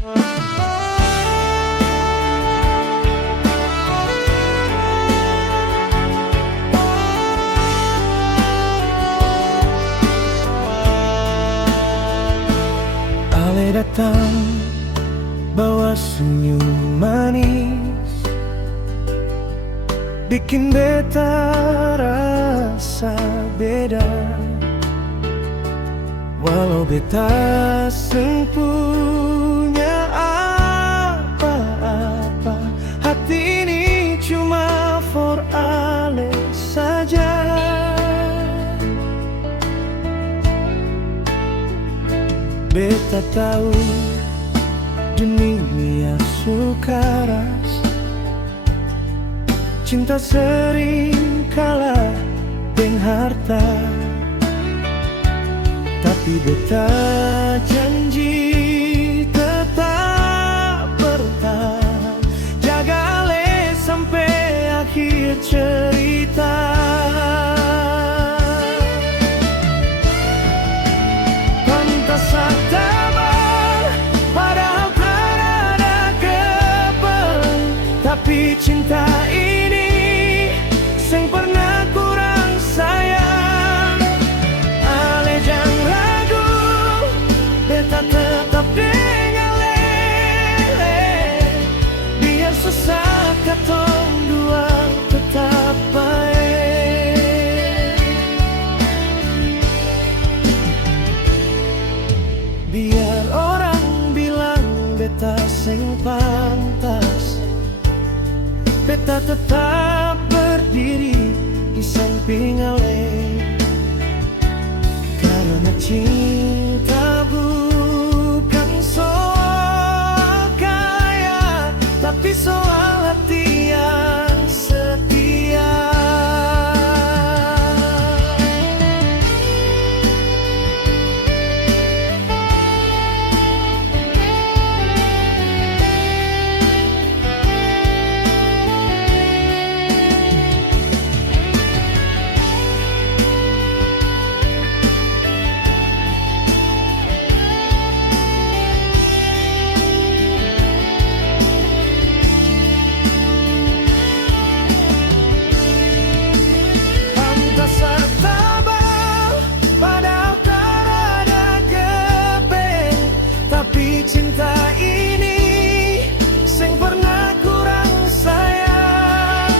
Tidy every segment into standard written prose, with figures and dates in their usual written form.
Ale datang bawa senyum manis, bikin beta rasa beda. Walau beta seng punya apa-apa, hati ini cuma for Ale saja. Beta tahu dunia sukaras, cinta sering kalah dengan harta. Tapi beta janji tetap bertahan, jaga Ale sampai akhir cerita. Pantas sabar, padahal berada kebal, tapi cinta ini seng pernah kurang sayang. Ale jangan ragu, beta tetap dengan Ale, biar susah katong dua tetap baik. Biar orang bilang beta seng pantas, beta tetap berdiri di samping Ale. Karena cinta bukan soal kaya, tapi soal hati yang setia. Cinta ini seng pernah kurang sayang.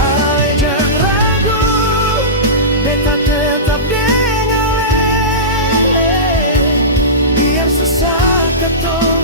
Ale jangan ragu, beta tetap dengan Ale, biar susah ketemu.